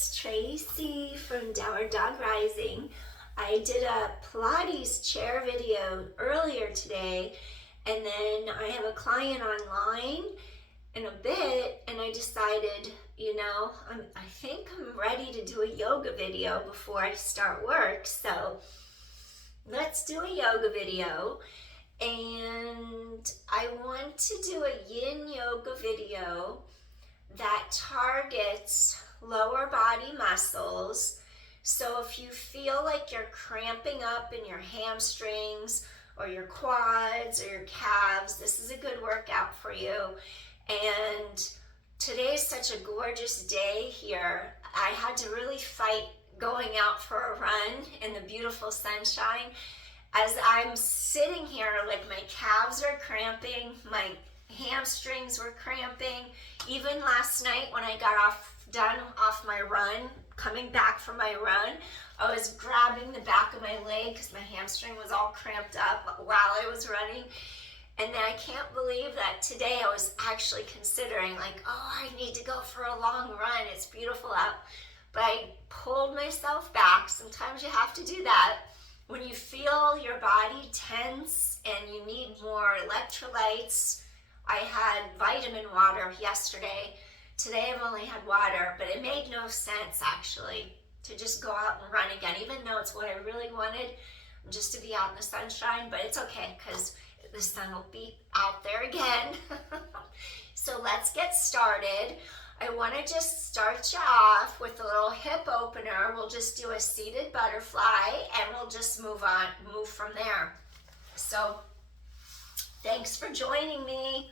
it's Tracy from Downward Dog Rising. I did a Pilates chair video earlier today, and then I have a client online in a bit, and I decided, I think I'm ready to do a yoga video before I start work. So let's do a yoga video. And I want to do a Yin Yoga video that targets lower body muscles. So if you feel like you're cramping up in your hamstrings or your quads or your calves, this is a good workout for you. And today is such a gorgeous day here. I had to really fight going out for a run in the beautiful sunshine. As I'm sitting here, like my calves are cramping, my hamstrings were cramping. Even last night when I got done off my run, coming back from my run, I was grabbing the back of my leg because my hamstring was all cramped up while I was running. And then I can't believe that today I was actually considering I need to go for a long run. It's beautiful out. But I pulled myself back. Sometimes you have to do that. When you feel your body tense and you need more electrolytes, I had vitamin water yesterday. Today I've only had water, but it made no sense actually to just go out and run again, even though it's what I really wanted, just to be out in the sunshine. But it's okay because the sun will be out there again. So let's get started. I want to just start you off with a little hip opener. We'll just do a seated butterfly and we'll just move from there. So thanks for joining me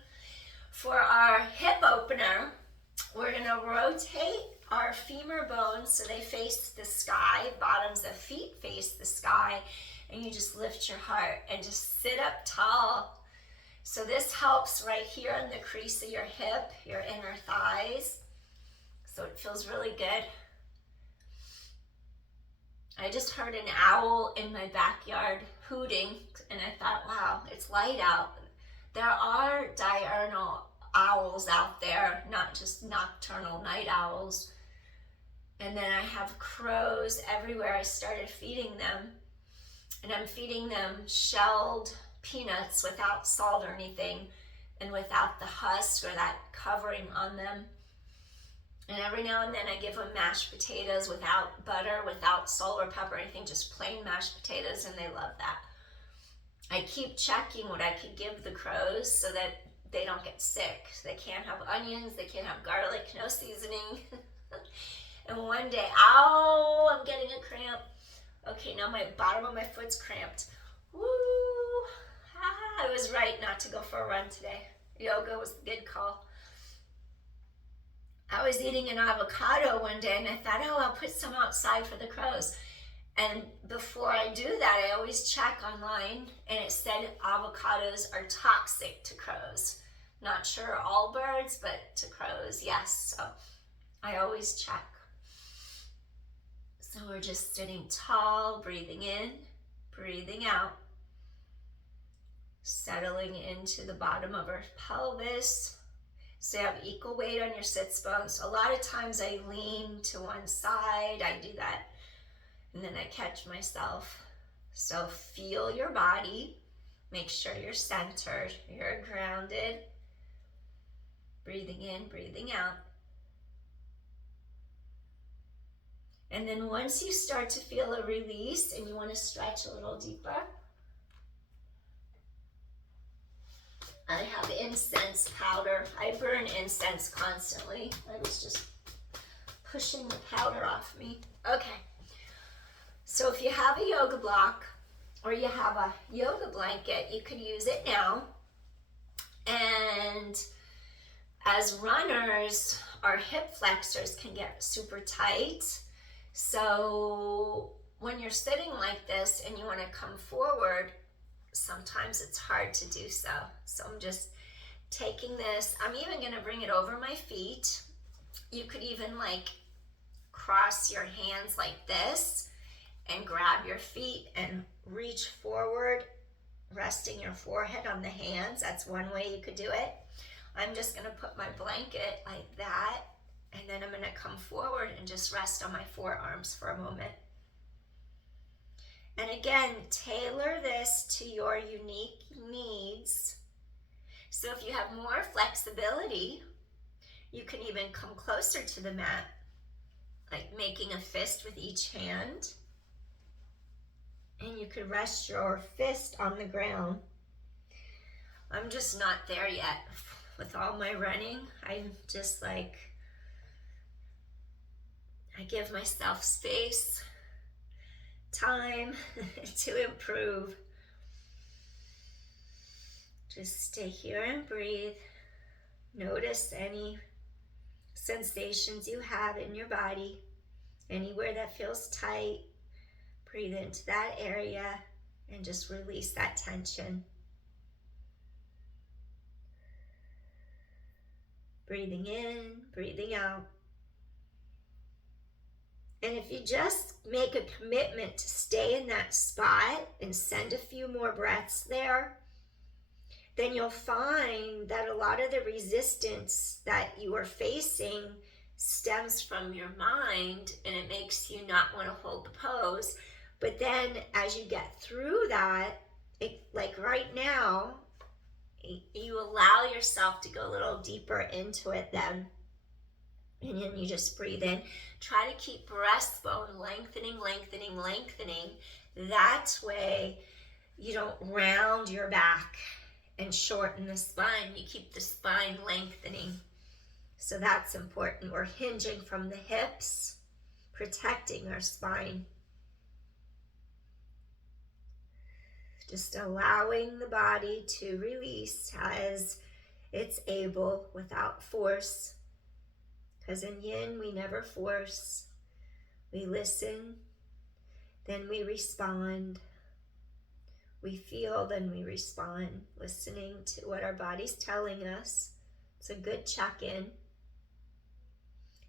for our hip opener. We're going to rotate our femur bones so they face the sky, bottoms of feet face the sky, and you just lift your heart and just sit up tall. So this helps right here in the crease of your hip, your inner thighs. So it feels really good. I just heard an owl in my backyard hooting, and I thought, wow, it's light out. There are diurnal owls out there, not just nocturnal night owls. And then I have crows everywhere. I started feeding them, and I'm feeding them shelled peanuts without salt or anything, and without the husk or that covering on them. And every now and then I give them mashed potatoes without butter, without salt or pepper or anything, just plain mashed potatoes, and they love that. I keep checking what I could give the crows so that they don't get sick. They can't have onions, they can't have garlic, no seasoning. And one day, I'm getting a cramp. Okay, now my bottom of my foot's cramped. Woo! I was right not to go for a run today. Yoga was a good call. I was eating an avocado one day and I thought, I'll put some outside for the crows. And before I do that, I always check online, and it said avocados are toxic to crows. Not sure all birds, but to crows, yes. So I always check. So we're just sitting tall, breathing in, breathing out. Settling into the bottom of our pelvis. So you have equal weight on your sits bones. A lot of times I lean to one side. I do that. And then I catch myself. So feel your body. Make sure you're centered. You're grounded. Breathing in, breathing out. And then once you start to feel a release and you want to stretch a little deeper, I have incense powder. I burn incense constantly. I was just pushing the powder off me. Okay. So if you have a yoga block or you have a yoga blanket, you can use it now. And as runners, our hip flexors can get super tight. So when you're sitting like this and you want to come forward, sometimes it's hard to do so. So I'm just taking this. I'm even going to bring it over my feet. You could even cross your hands like this and grab your feet and reach forward, resting your forehead on the hands. That's one way you could do it. I'm just going to put my blanket like that and then then I'm going to come forward and just rest on my forearms for a moment. And again, tailor this to your unique needs. So if you have more flexibility, you can even come closer to the mat, like making a fist with each hand. And you could rest your fist on the ground. I'm just not there yet with all my running. I'm just like, I give myself space, time to improve. Just stay here and breathe. Notice any sensations you have in your body, anywhere that feels tight. Breathe into that area and just release that tension. Breathing in, breathing out. And if you just make a commitment to stay in that spot and send a few more breaths there, then you'll find that a lot of the resistance that you are facing stems from your mind, and it makes you not want to hold the pose. But then as you get through that, like right now, you allow yourself to go a little deeper into it then. And then you just breathe in. Try to keep breastbone lengthening, lengthening, lengthening. That way you don't round your back and shorten the spine. You keep the spine lengthening. So that's important. We're hinging from the hips, protecting our spine. Just allowing the body to release as it's able without force. Because in Yin, we never force. We listen, then we respond. We feel, then we respond. Listening to what our body's telling us. It's a good check-in.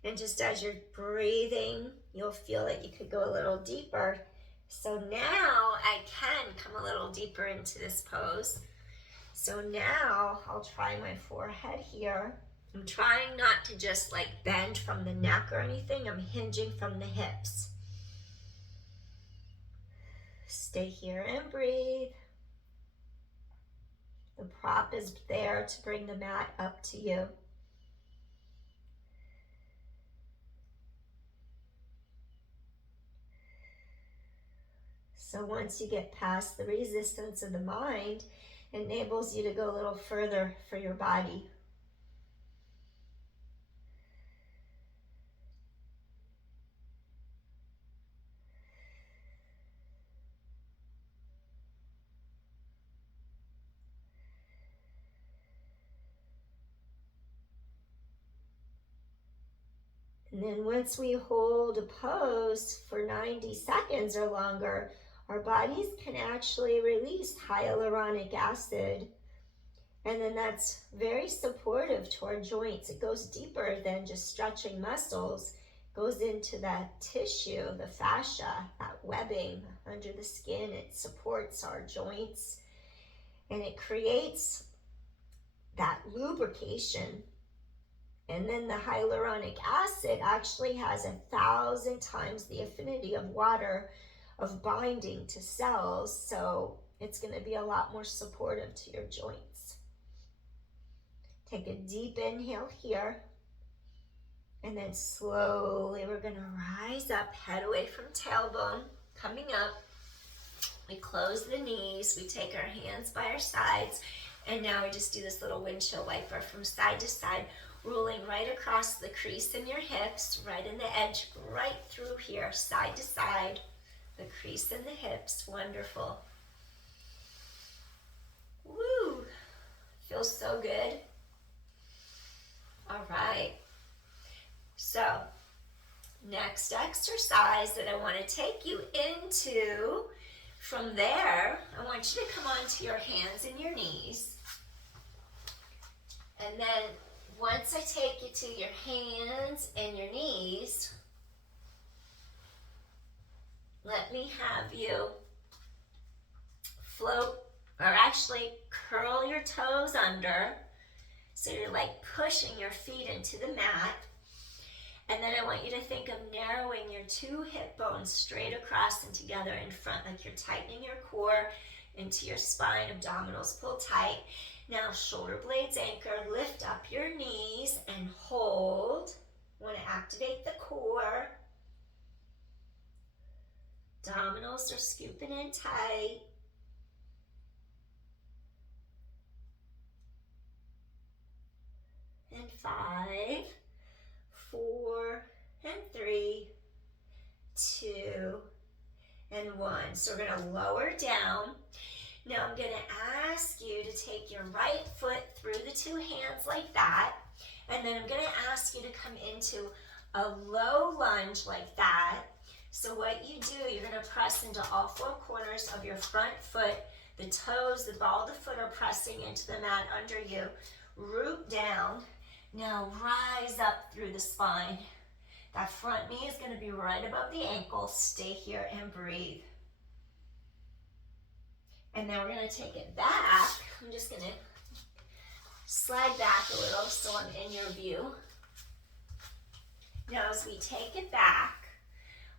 And just as you're breathing, you'll feel that you could go a little deeper. So now I can come a little deeper into this pose. So now I'll try my forehead here. I'm trying not to just like bend from the neck or anything. I'm hinging from the hips. Stay here and breathe. The prop is there to bring the mat up to you. So once you get past the resistance of the mind, it enables you to go a little further for your body. And then once we hold a pose for 90 seconds or longer, our bodies can actually release hyaluronic acid. And then that's very supportive to our joints. It goes deeper than just stretching muscles. It goes into that tissue, the fascia, that webbing under the skin. It supports our joints and it creates that lubrication. And then the hyaluronic acid actually has 1,000 times the affinity of water of binding to cells. So it's going to be a lot more supportive to your joints. Take a deep inhale here. And then slowly we're going to rise up, head away from tailbone, coming up. We close the knees. We take our hands by our sides. And now we just do this little windshield wiper from side to side, rolling right across the crease in your hips, right in the edge, right through here, side to side. The crease in the hips, wonderful. Woo! Feels so good. All right. So, next exercise that I want to take you into, from there, I want you to come onto your hands and your knees. And then once I take you to your hands and your knees, let me have you float, or actually curl your toes under. So you're like pushing your feet into the mat. And then I want you to think of narrowing your two hip bones straight across and together in front, like you're tightening your core into your spine, abdominals pull tight. Now shoulder blades anchor, lift up your knees and hold. Want to activate the core. Abdominals are scooping in tight. And 5, 4, and 3, 2, and 1. So we're going to lower down. Now I'm going to ask you to take your right foot through the two hands like that. And then I'm going to ask you to come into a low lunge like that. So what you do, you're going to press into all four corners of your front foot. The toes, the ball of the foot are pressing into the mat under you. Root down. Now rise up through the spine. That front knee is going to be right above the ankle. Stay here and breathe. And then we're going to take it back. I'm just going to slide back a little so I'm in your view. Now as we take it back,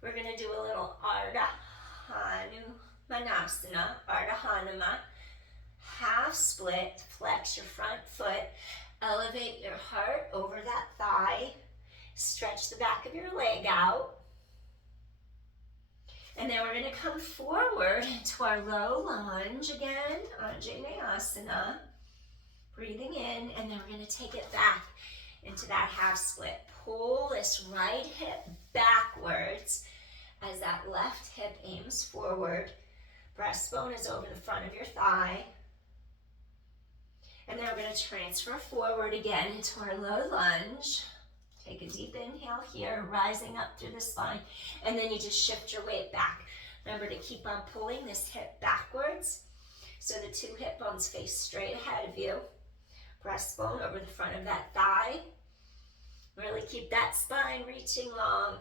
we're going to do a little Ardha Hanumanasana, Ardha Hanuma, half split, flex your front foot, elevate your heart over that thigh, stretch the back of your leg out. And then we're going to come forward into our low lunge again, Anjaneyasana. Breathing in, and then we're going to take it back into that half split. Pull this right hip backwards as that left hip aims forward. Breastbone is over the front of your thigh. And then we're going to transfer forward again into our low lunge. Take a deep inhale here, rising up through the spine, and then you just shift your weight back. Remember to keep on pulling this hip backwards so the two hip bones face straight ahead of you. Breastbone over the front of that thigh. Really keep that spine reaching long.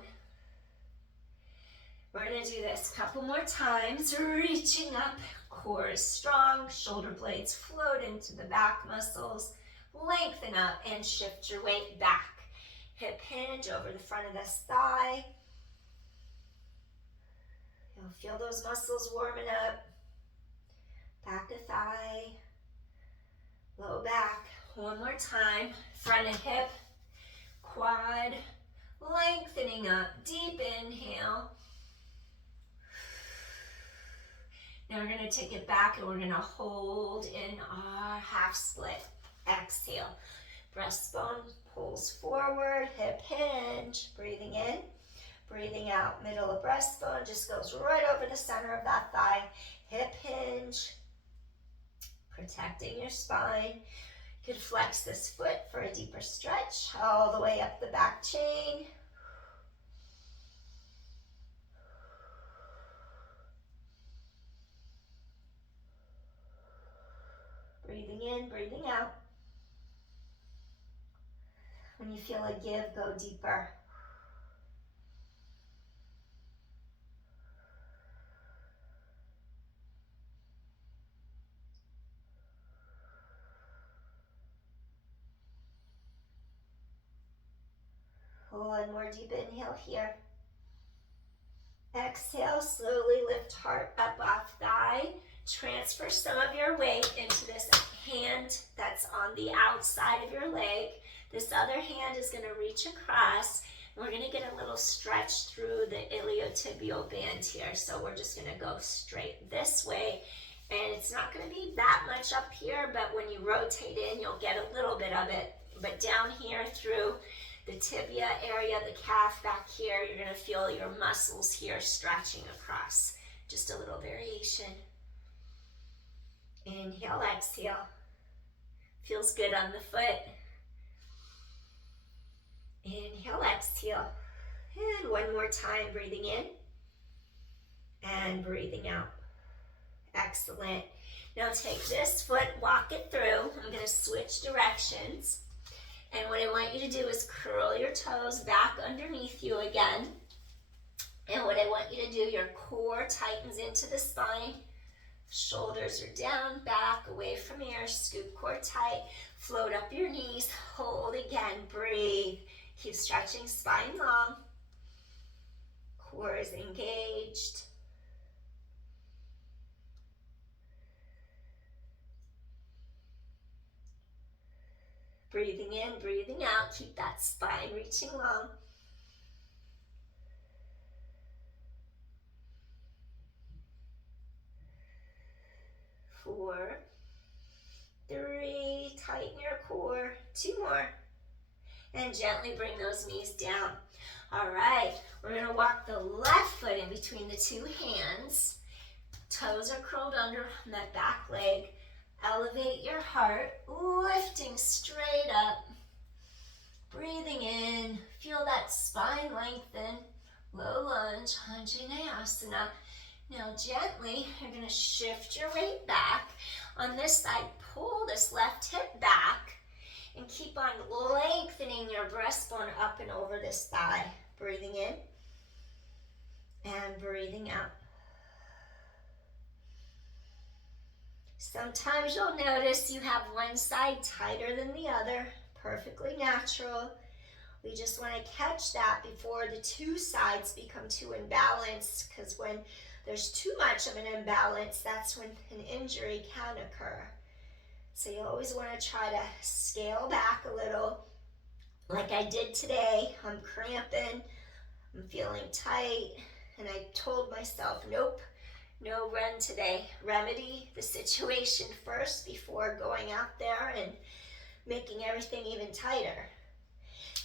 We're going to do this a couple more times. Reaching up, core is strong, shoulder blades float into the back muscles. Lengthen up and shift your weight back. Hip hinge over the front of this thigh. You'll feel those muscles warming up. Back of thigh. Low back. One more time. Front of hip. Quad. Lengthening up. Deep inhale. Now we're going to take it back and we're going to hold in our half split. Exhale. Breastbone pulls forward. Hip hinge. Breathing in. Breathing out. Middle of breastbone just goes right over the center of that thigh. Hip hinge. Protecting your spine. You could flex this foot for a deeper stretch all the way up the back chain. Breathing in, breathing out. When you feel a give, go deeper. One more deep inhale here. Exhale, slowly lift heart up off thigh. Transfer some of your weight into this hand that's on the outside of your leg. This other hand is going to reach across. And we're going to get a little stretch through the iliotibial band here. So we're just going to go straight this way. And it's not going to be that much up here, but when you rotate in, you'll get a little bit of it. But down here through the tibia area, the calf back here, you're going to feel your muscles here stretching across. Just a little variation. Inhale, exhale. Feels good on the foot. Inhale, exhale. And one more time, breathing in and breathing out. Excellent. Now take this foot, walk it through. I'm going to switch directions. And what I want you to do is curl your toes back underneath you again. And what I want you to do, your core tightens into the spine. Shoulders are down, back, away from ears. Scoop core tight. Float up your knees. Hold again. Breathe. Keep stretching, spine long. Core is engaged. Breathing in, breathing out. Keep that spine reaching long. 4, 3, tighten your core. 2 more. And gently bring those knees down. All right, we're gonna walk the left foot in between the 2 hands. Toes are curled under on that back leg. Elevate your heart, lifting straight up. Breathing in, feel that spine lengthen. Low lunge, Anjaneyasana. Now gently, you're gonna shift your weight back. On this side, pull this left hip back and keep on lengthening your breastbone up and over this thigh. Breathing in and breathing out. Sometimes you'll notice you have one side tighter than the other. Perfectly natural. We just want to catch that before the 2 sides become too imbalanced, because when there's too much of an imbalance, that's when an injury can occur. So you always want to try to scale back a little. Like I did today, I'm cramping, I'm feeling tight, and I told myself, nope, no run today. Remedy the situation first before going out there and making everything even tighter.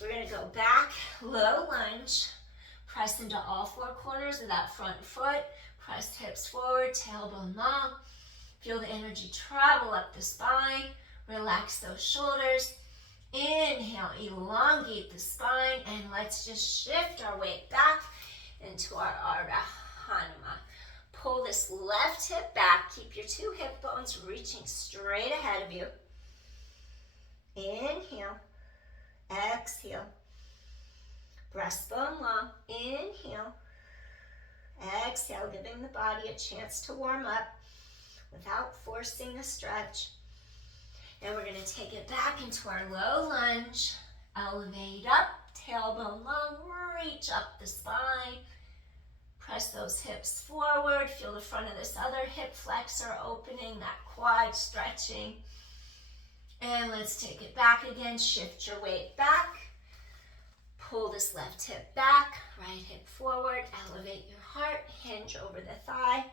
We're going to go back, low lunge, press into all 4 corners of that front foot, press hips forward, tailbone long. Feel the energy travel up the spine, relax those shoulders. Inhale, elongate the spine, and let's just shift our weight back into our Ardha Hanuman. Pull this left hip back, keep your 2 hip bones reaching straight ahead of you. Inhale, exhale. Breastbone long, inhale, exhale, giving the body a chance to warm up without forcing a stretch. And we're going to take it back into our low lunge. Elevate up, tailbone long, reach up the spine. Press those hips forward. Feel the front of this other hip flexor opening, that quad stretching. And let's take it back again. Shift your weight back. Pull this left hip back, right hip forward. Elevate your heart, hinge over the thigh.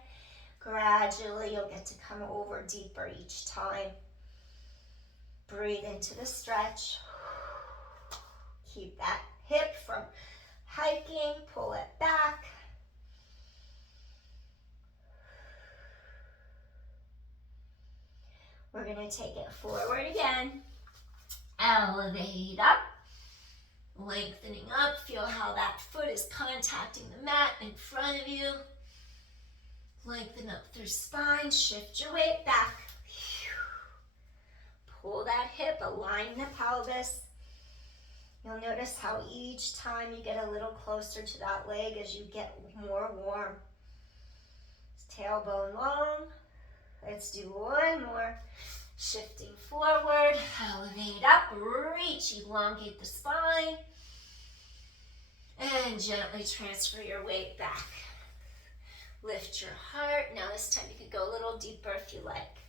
Gradually, you'll get to come over deeper each time. Breathe into the stretch. Keep that hip from hiking. Pull it back. We're going to take it forward again. Elevate up. Lengthening up. Feel how that foot is contacting the mat in front of you. Lengthen up through spine. Shift your weight back. Pull that hip. Align the pelvis. You'll notice how each time you get a little closer to that leg as you get more warm. Tailbone long. Let's do 1 more. Shifting forward, elevate up, reach, elongate the spine, and gently transfer your weight back. Lift your heart. Now this time you can go a little deeper if you like.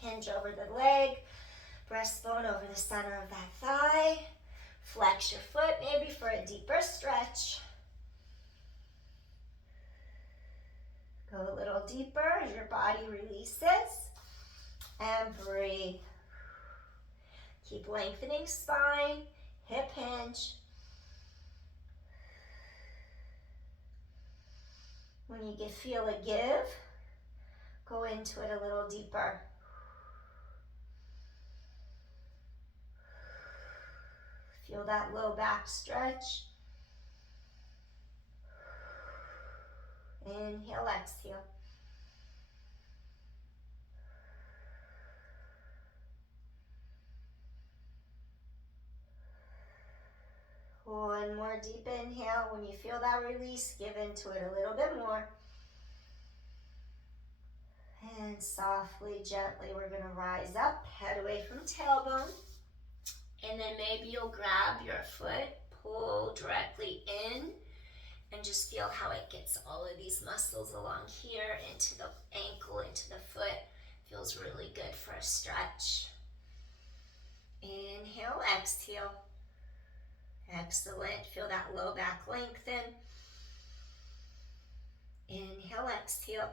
Hinge over the leg, breastbone over the center of that thigh. Flex your foot maybe for a deeper stretch. Go a little deeper as your body releases. And breathe. Keep lengthening spine, hip hinge. When you feel a give, go into it a little deeper. Feel that low back stretch. Inhale, exhale. One more deep inhale. When you feel that release, give into it a little bit more. And softly, gently, we're going to rise up, head away from tailbone. And then maybe you'll grab your foot, pull directly in and just feel how it gets all of these muscles along here into the ankle, into the foot. Feels really good for a stretch. Inhale, exhale. Excellent. Feel that low back lengthen. Inhale, exhale.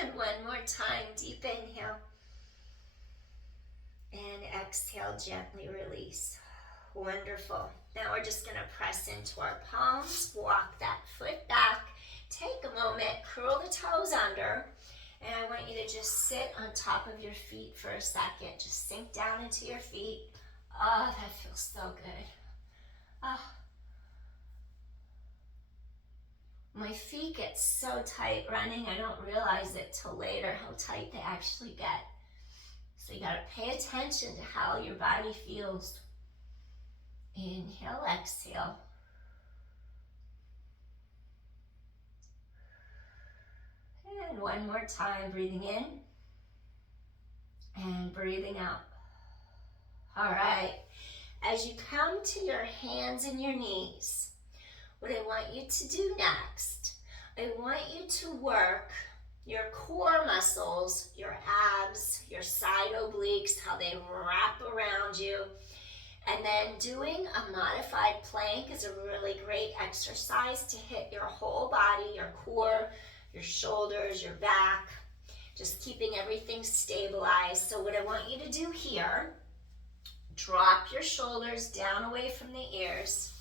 And one more time, deep inhale. And exhale, gently release. Wonderful. Now we're just going to press into our palms, walk that foot back. Take a moment, curl the toes under, and I want you to just sit on top of your feet for a second. Just sink down into your feet. Oh, that feels so good. Oh. My feet get so tight running, I don't realize it till later how tight they actually get. So you gotta pay attention to how your body feels. Inhale, exhale. And one more time, breathing in and breathing out. All right, as you come to your hands and your knees, what I want you to do next, I want you to work your core muscles, your abs, your side obliques, how they wrap around you. And then doing a modified plank is a really great exercise to hit your whole body, your core, your shoulders, your back, just keeping everything stabilized. So what I want you to do here, drop your shoulders down away from the ears.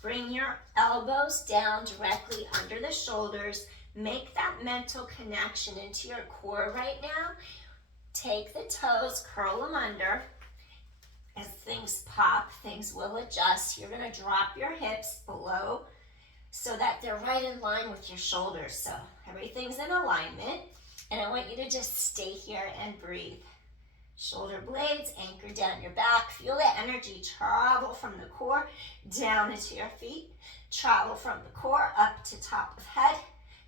Bring your elbows down directly under the shoulders. Make that mental connection into your core right now. Take the toes, curl them under. As things pop, things will adjust. You're going to drop your hips below so that they're right in line with your shoulders. So everything's in alignment. And I want you to just stay here and breathe. Shoulder blades anchor down your back. Feel the energy travel from the core down into your feet. Travel from the core up to top of head.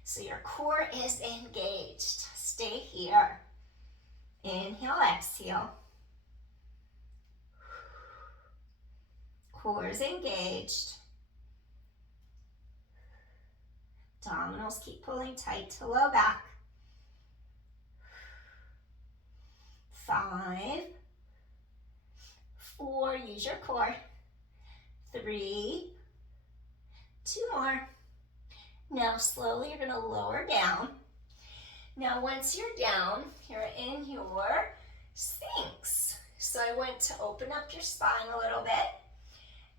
So your core is engaged. Stay here. Inhale, exhale. Core is engaged. Abdominals keep pulling tight to low back. 5, 4, use your core. 3, 2 more. Now slowly you're going to lower down. Now once you're down, you're in your Sphinx. So I want to open up your spine a little bit.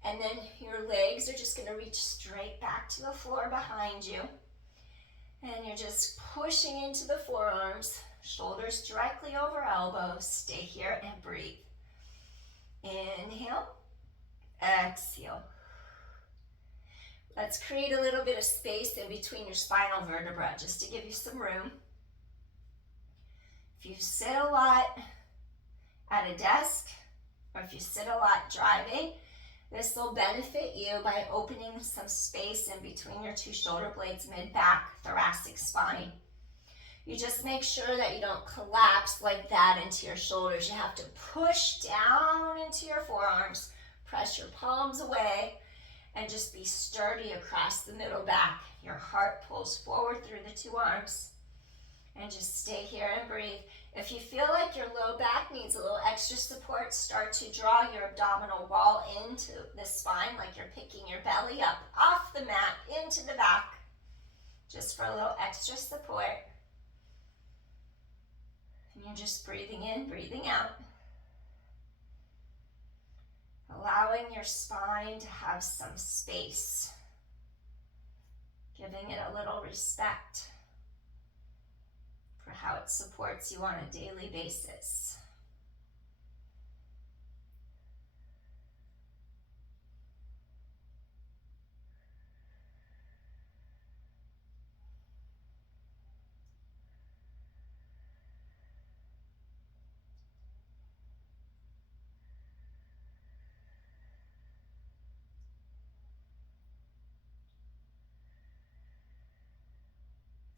And then your legs are just going to reach straight back to the floor behind you. And you're just pushing into the forearms, shoulders directly over elbows. Stay here and breathe. Inhale, exhale. Let's create a little bit of space in between your spinal vertebra just to give you some room. If you sit a lot at a desk, or if you sit a lot driving, this will benefit you by opening some space in between your two shoulder blades, mid-back, thoracic spine. You just make sure that you don't collapse like that into your shoulders. You have to push down into your forearms, press your palms away, and just be sturdy across the middle back. Your heart pulls forward through the two arms. And just stay here and breathe. If you feel like your low back needs a little extra support, start to draw your abdominal wall into the spine like you're picking your belly up off the mat into the back, just for a little extra support. And you're just breathing in, breathing out. Allowing your spine to have some space. Giving it a little respect for how it supports you on a daily basis.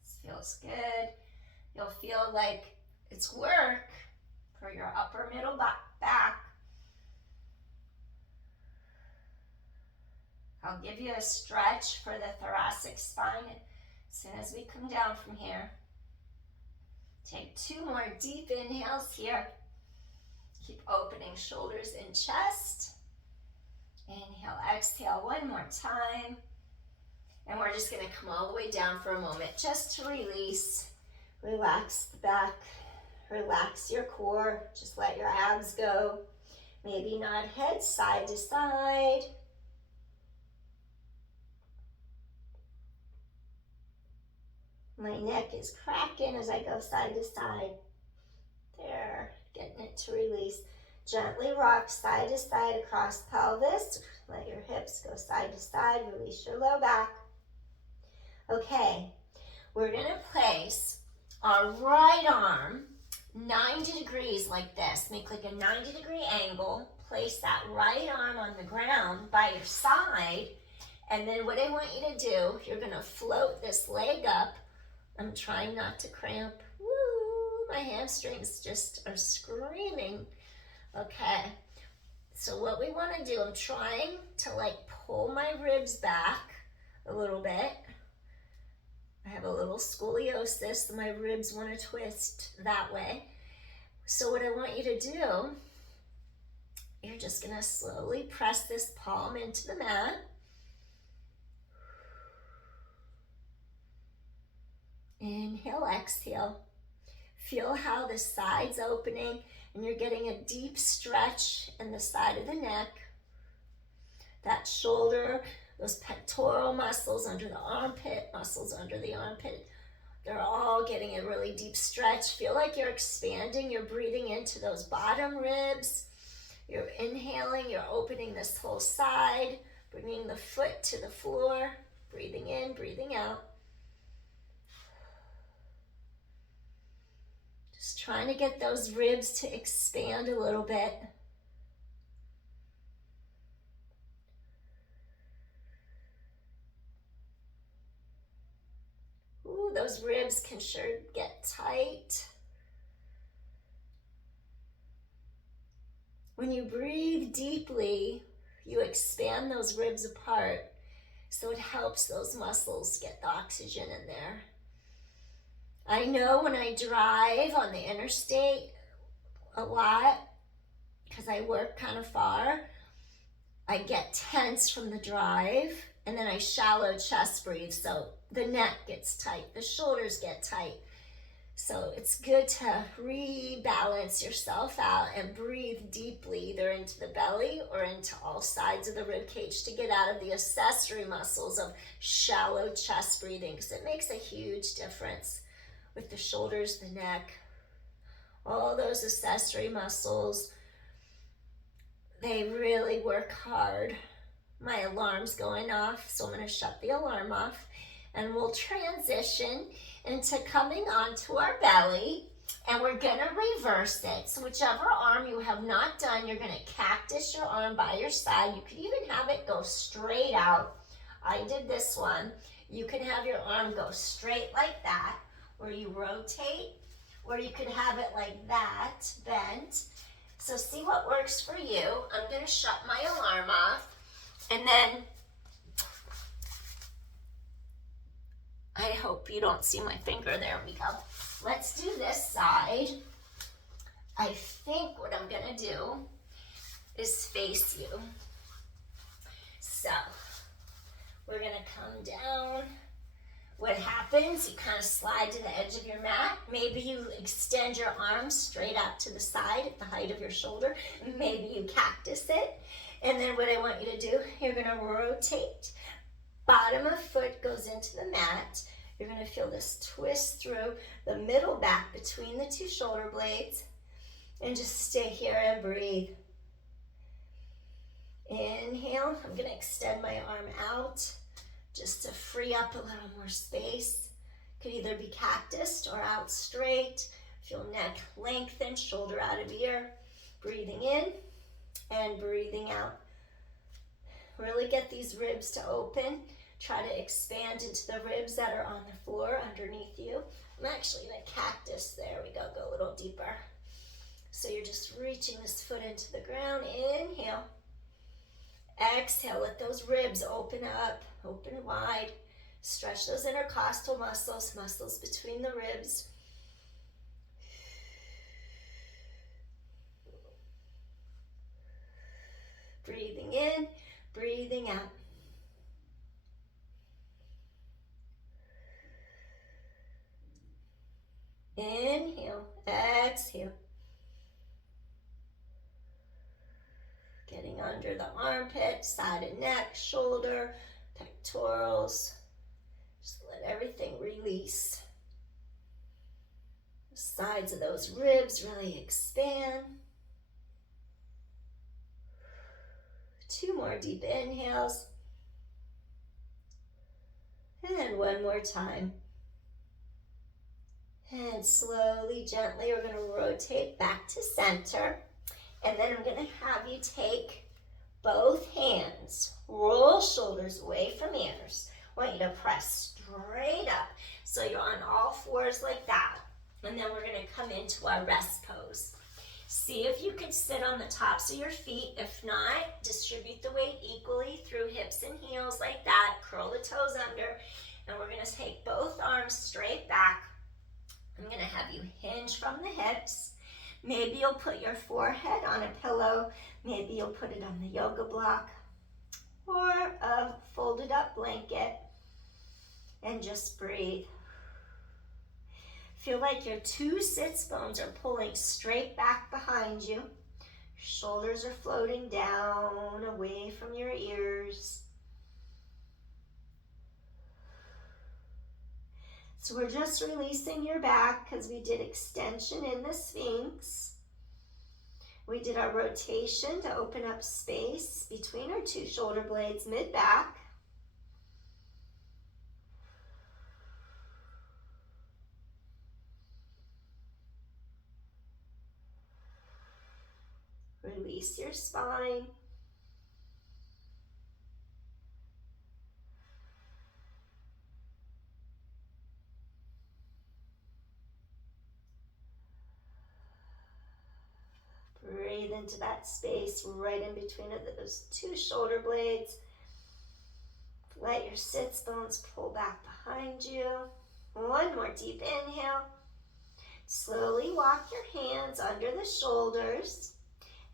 This feels good. You'll feel like it's work for your upper middle back. I'll give you a stretch for the thoracic spine as soon as we come down from here. Take 2 more deep inhales here. Keep opening shoulders and chest. Inhale, exhale 1 more time. And we're just gonna come all the way down for a moment just to release. Relax the back, relax your core, just let your abs go. Maybe nod head side to side. My neck is cracking as I go side to side. There, getting it to release. Gently rock side to side across pelvis. Let your hips go side to side, release your low back. Okay, we're gonna place our right arm 90 degrees like this. Make like a 90-degree angle. Place that right arm on the ground by your side. And then what I want you to do, you're gonna float this leg up. I'm trying not to cramp. Woo, my hamstrings just are screaming. Okay, so what we wanna do, I'm trying to like pull my ribs back a little bit. I have a little scoliosis, my ribs want to twist that way. So what I want you to do, you're just going to slowly press this palm into the mat. Inhale, exhale. Feel how the side's opening and you're getting a deep stretch in the side of the neck. That shoulder, those pectoral muscles under the armpit, muscles under the armpit, they're all getting a really deep stretch. Feel like you're expanding, you're breathing into those bottom ribs. You're inhaling, you're opening this whole side, bringing the foot to the floor, breathing in, breathing out. Just trying to get those ribs to expand a little bit. Ooh, those ribs can sure get tight. When you breathe deeply, you expand those ribs apart, so it helps those muscles get the oxygen in there. I know when I drive on the interstate a lot, because I work kind of far, I get tense from the drive, and then I shallow chest breathe, so the neck gets tight, the shoulders get tight. So it's good to rebalance yourself out and breathe deeply, either into the belly or into all sides of the rib cage, to get out of the accessory muscles of shallow chest breathing, because it makes a huge difference with the shoulders, the neck, all those accessory muscles. They really work hard. My alarm's going off, so I'm going to shut the alarm off, and we'll transition into coming onto our belly, and we're going to reverse it. So whichever arm you have not done, you're going to cactus your arm by your side. You could even have it go straight out. I did this one. You can have your arm go straight like that, where you rotate, or you could have it like that, bent. So see what works for you. I'm going to shut my alarm off, and then I hope you don't see my finger. There we go. Let's do this side. I think what I'm going to do is face you. So we're going to come down. What happens, you kind of slide to the edge of your mat. Maybe you extend your arms straight out to the side at the height of your shoulder. Maybe you cactus it. And then what I want you to do, you're going to rotate. Bottom of foot goes into the mat. You're going to feel this twist through the middle back between the two shoulder blades. And just stay here and breathe. Inhale. I'm going to extend my arm out, just to free up a little more space. Could either be cactused or out straight. Feel neck lengthen, shoulder out of ear. Breathing in and breathing out. Really get these ribs to open. Try to expand into the ribs that are on the floor underneath you. I'm actually in a cactus. There we go, go a little deeper. So you're just reaching this foot into the ground. Inhale. Exhale, let those ribs open up, open wide. Stretch those intercostal muscles, muscles between the ribs. Breathing in, breathing out. Inhale, exhale. Getting under the armpit, side and neck, shoulder, pectorals. Just let everything release. The sides of those ribs really expand. 2 more deep inhales. And 1 more time. And slowly, gently, we're going to rotate back to center. And then I'm going to have you take both hands, roll shoulders away from ears. I want you to press straight up. So you're on all fours like that. And then we're going to come into our rest pose. See if you can sit on the tops of your feet. If not, distribute the weight equally through hips and heels like that. Curl the toes under. And we're going to take both arms straight back. I'm going to have you hinge from the hips. Maybe you'll put your forehead on a pillow. Maybe you'll put it on the yoga block or a folded up blanket. And just breathe. Feel like your 2 sits bones are pulling straight back behind you. Shoulders are floating down, away from your ears. So we're just releasing your back because we did extension in the Sphinx. We did our rotation to open up space between our 2 shoulder blades mid-back. Release your spine. Breathe into that space right in between those 2 shoulder blades. Let your sits bones pull back behind you. 1 more deep inhale. Slowly walk your hands under the shoulders.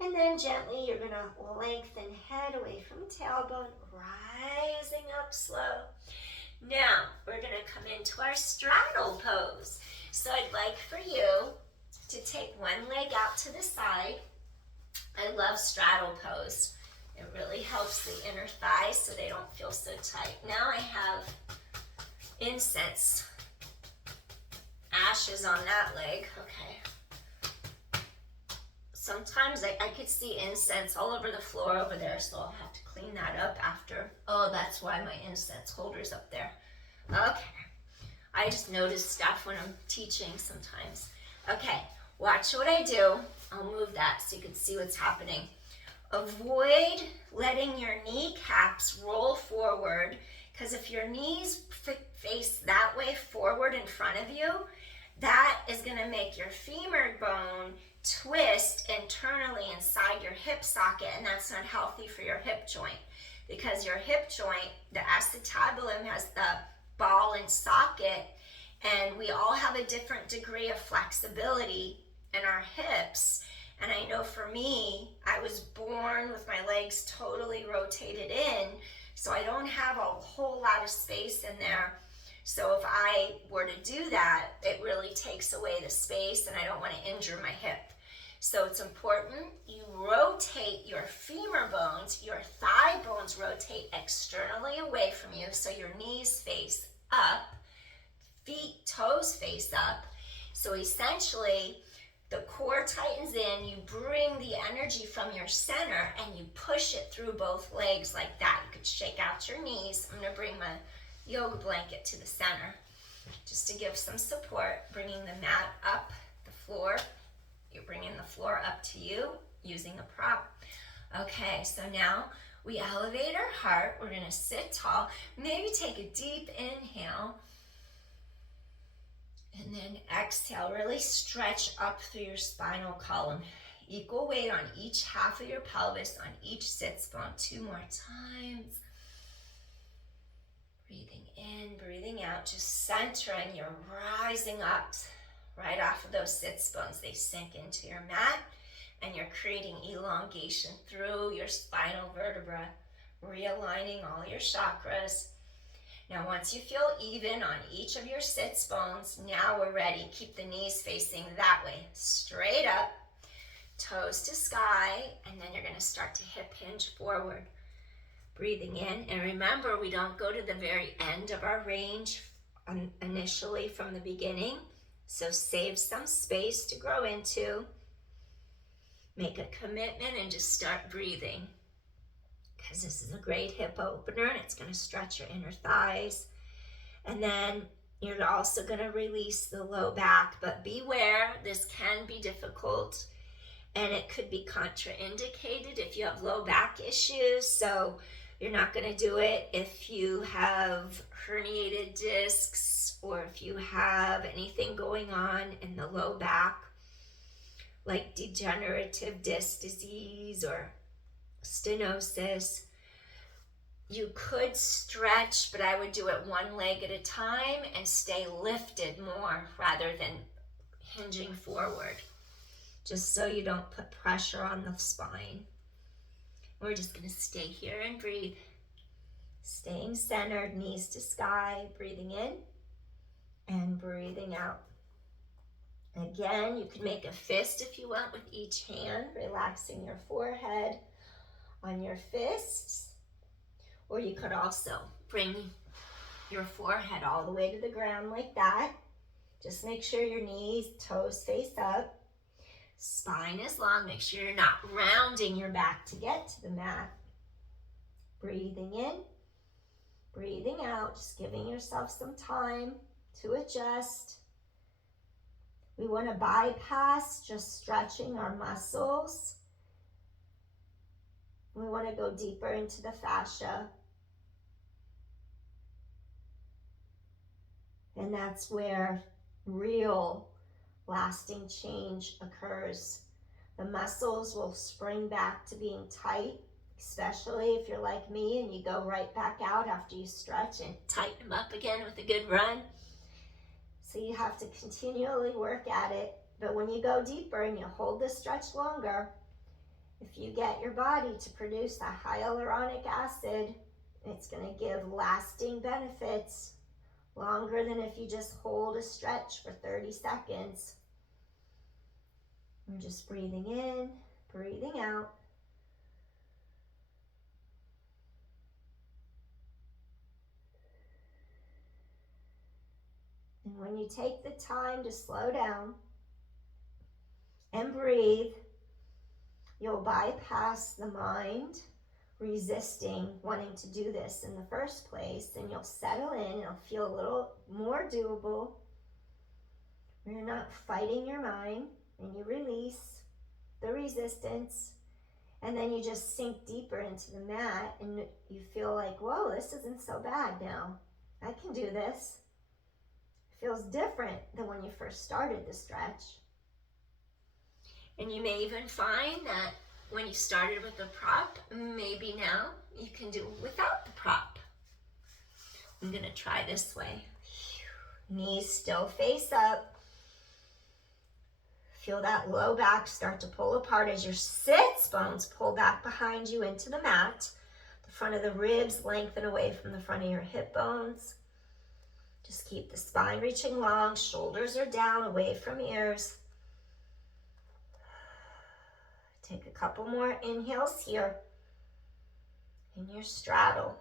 And then gently you're going to lengthen head away from tailbone, rising up slow. Now we're going to come into our straddle pose. So I'd like for you to take one leg out to the side. I love straddle pose. It really helps the inner thighs so they don't feel so tight. Now I have incense ashes on that leg. Okay. Sometimes I could see incense all over the floor over there, so I'll have to clean that up after. Oh, that's why my incense holder's up there. Okay. I just notice stuff when I'm teaching sometimes. Okay, watch what I do. I'll move that so you can see what's happening. Avoid letting your kneecaps roll forward, because if your knees face that way forward in front of you, that is going to make your femur bone twist internally inside your hip socket, and that's not healthy for your hip joint, because your hip joint, the acetabulum, has the ball and socket, and we all have a different degree of flexibility in our hips. And I know for me, I was born with my legs totally rotated in, so I don't have a whole lot of space in there. So if I were to do that, it really takes away the space, and I don't want to injure my hip. So it's important you rotate your femur bones, your thigh bones rotate externally away from you, so your knees face up, feet, toes face up. So essentially, the core tightens in, you bring the energy from your center, and you push it through both legs like that. You could shake out your knees. I'm going to bring my yoga blanket to the center just to give some support, bringing the mat up the floor. You're bringing the floor up to you using a prop. Okay, so now we elevate our heart. We're going to sit tall. Maybe take a deep inhale. And then exhale, really stretch up through your spinal column. Equal weight on each half of your pelvis, on each sits bone. 2 more times. Breathing in, breathing out, just centering. You're rising up right off of those sits bones. They sink into your mat, and you're creating elongation through your spinal vertebra, realigning all your chakras. Now, once you feel even on each of your sits bones, now we're ready. Keep the knees facing that way, straight up, toes to sky, and then you're going to start to hip hinge forward. Breathing in, and remember, we don't go to the very end of our range initially from the beginning, so save some space to grow into. Make a commitment and just start breathing, because this is a great hip opener and it's going to stretch your inner thighs. And then you're also going to release the low back, but beware, this can be difficult and it could be contraindicated if you have low back issues. So you're not going to do it if you have herniated discs or if you have anything going on in the low back, like degenerative disc disease or stenosis. You could stretch, but I would do it one leg at a time and stay lifted more rather than hinging forward, just so you don't put pressure on the spine. We're just going to stay here and breathe. Staying centered, knees to sky, breathing in and breathing out. Again, you could make a fist if you want with each hand, relaxing your forehead on your fists. Or you could also bring your forehead all the way to the ground like that. Just make sure your knees, toes face up. Spine is long. Make sure you're not rounding your back to get to the mat. Breathing in, breathing out, just giving yourself some time to adjust. We want to bypass just stretching our muscles. We want to go deeper into the fascia. And that's where real lasting change occurs. The muscles will spring back to being tight, especially if you're like me and you go right back out after you stretch and tighten them up again with a good run. So you have to continually work at it. But when you go deeper and you hold the stretch longer, if you get your body to produce that hyaluronic acid, it's going to give lasting benefits longer than if you just hold a stretch for 30 seconds. I'm just breathing in, breathing out. And when you take the time to slow down and breathe, you'll bypass the mind resisting wanting to do this in the first place, and you'll settle in. It'll feel a little more doable. You're not fighting your mind, and you release the resistance, and then you just sink deeper into the mat, and you feel like, whoa, this isn't so bad now. I can do this. It feels different than when you first started the stretch. And you may even find that when you started with the prop, maybe now you can do without the prop. I'm going to try this way. Knees still face up. Feel that low back start to pull apart as your sits bones pull back behind you into the mat. The front of the ribs lengthen away from the front of your hip bones. Just keep the spine reaching long. Shoulders are down, away from ears. Take a couple more inhales here in your straddle.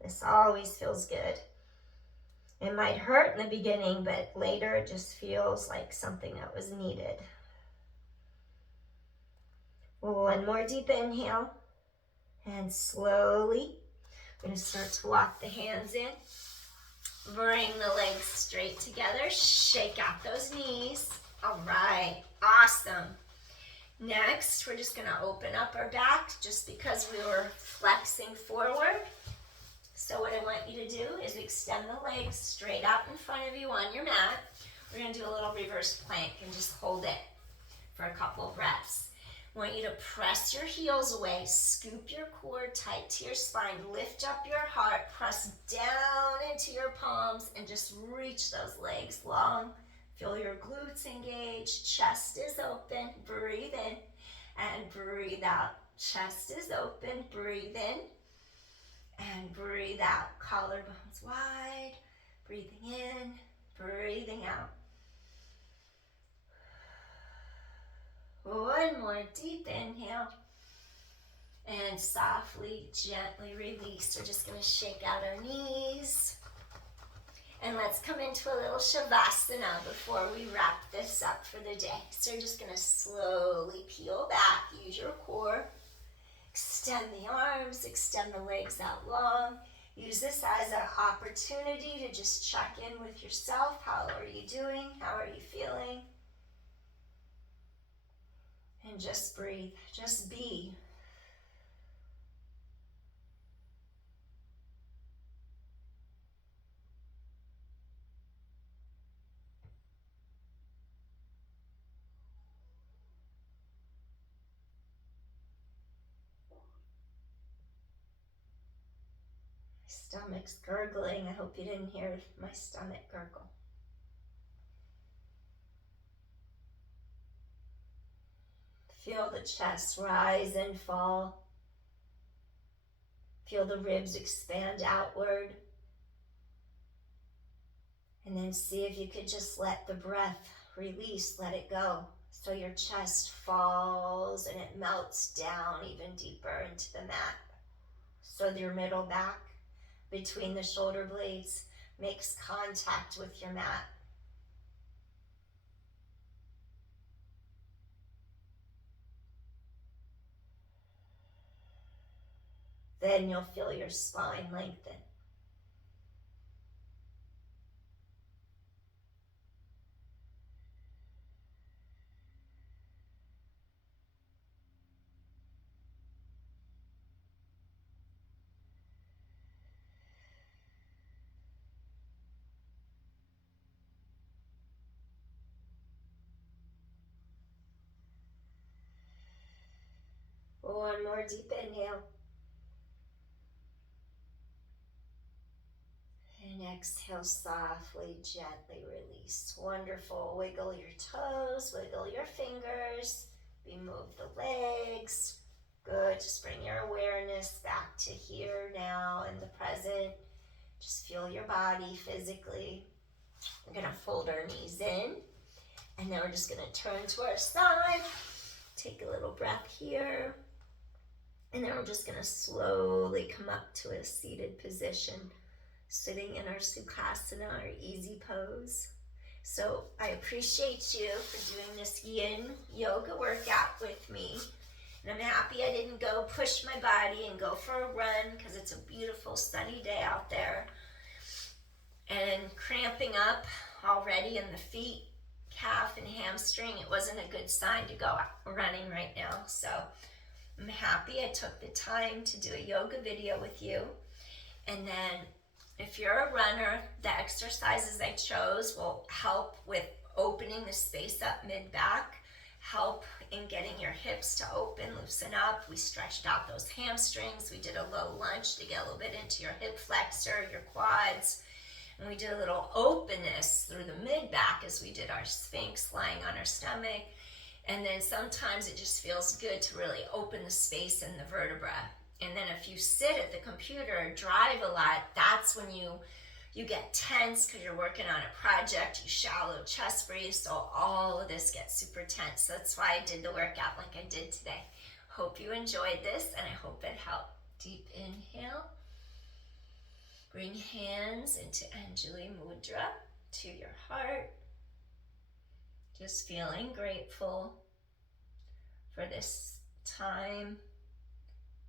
This always feels good. It might hurt in the beginning, but later it just feels like something that was needed. One more deep inhale. And slowly, I'm going to start to walk the hands in. Bring the legs straight together. Shake out those knees. All right, awesome. Next, we're just going to open up our back just because we were flexing forward. So what I want you to do is extend the legs straight out in front of you on your mat. We're going to do a little reverse plank and just hold it for a couple breaths. I want you to press your heels away, scoop your core tight to your spine, lift up your heart, press down into your palms, and just reach those legs long. Feel your glutes engaged, chest is open, breathe in, and breathe out. Chest is open, breathe in, and breathe out. Collarbones wide, breathing in, breathing out. One more deep inhale. And softly, gently release. We're just going to shake out our knees. And let's come into a little Shavasana before we wrap this up for the day. So we're just going to slowly peel back. Use your core. Extend the arms, extend the legs out long. Use this as an opportunity to just check in with yourself. How are you doing? How are you feeling? And just breathe. Just be. Stomach's gurgling. I hope you didn't hear my stomach gurgle. Feel the chest rise and fall. Feel the ribs expand outward. And then see if you could just let the breath release, let it go. So your chest falls and it melts down even deeper into the mat. So your middle back between the shoulder blades makes contact with your mat. Then you'll feel your spine lengthen. One more deep inhale. And exhale softly, gently release. Wonderful. Wiggle your toes, wiggle your fingers. Remove the legs. Good. Just bring your awareness back to here, now, in the present. Just feel your body physically. We're going to fold our knees in. And then we're just going to turn to our side. Take a little breath here. And then we're just going to slowly come up to a seated position, sitting in our Sukhasana, our easy pose. So I appreciate you for doing this Yin Yoga workout with me. And I'm happy I didn't go push my body and go for a run because it's a beautiful sunny day out there. And cramping up already in the feet, calf and hamstring, it wasn't a good sign to go out running right now. So I'm happy I took the time to do a yoga video with you. And then if you're a runner, the exercises I chose will help with opening the space up mid-back, help in getting your hips to open, loosen up. We stretched out those hamstrings. We did a low lunge to get a little bit into your hip flexor, your quads. And we did a little openness through the mid-back as we did our sphinx lying on our stomach. And then sometimes it just feels good to really open the space in the vertebra. And then if you sit at the computer or drive a lot, that's when you get tense because you're working on a project, you shallow chest breathe, so all of this gets super tense. That's why I did the workout like I did today. Hope you enjoyed this and I hope it helped. Deep inhale. Bring hands into Anjali Mudra to your heart. Just feeling grateful for this time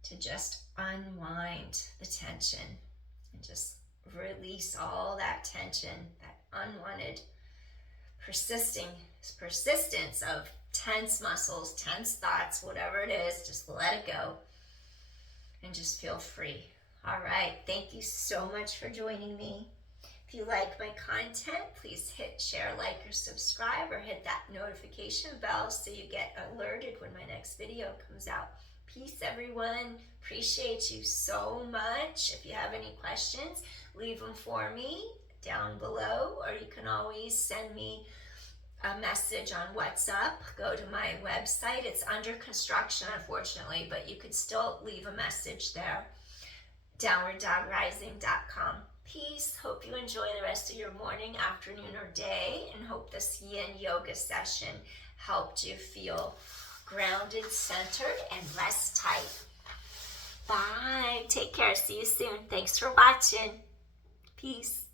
to just unwind the tension and just release all that tension, that unwanted persistence of tense muscles, tense thoughts, whatever it is, just let it go and just feel free. All right, thank you so much for joining me. If you like my content, please hit share, like, or subscribe, or hit that notification bell so you get alerted when my next video comes out. Peace, everyone. Appreciate you so much. If you have any questions, leave them for me down below, or you can always send me a message on WhatsApp. Go to my website. It's under construction, unfortunately, but you could still leave a message there. DownwardDogRising.com. Peace. Hope you enjoy the rest of your morning, afternoon, or day, and hope this Yin Yoga session helped you feel grounded, centered, and less tight. Bye. Take care. See you soon. Thanks for watching. Peace.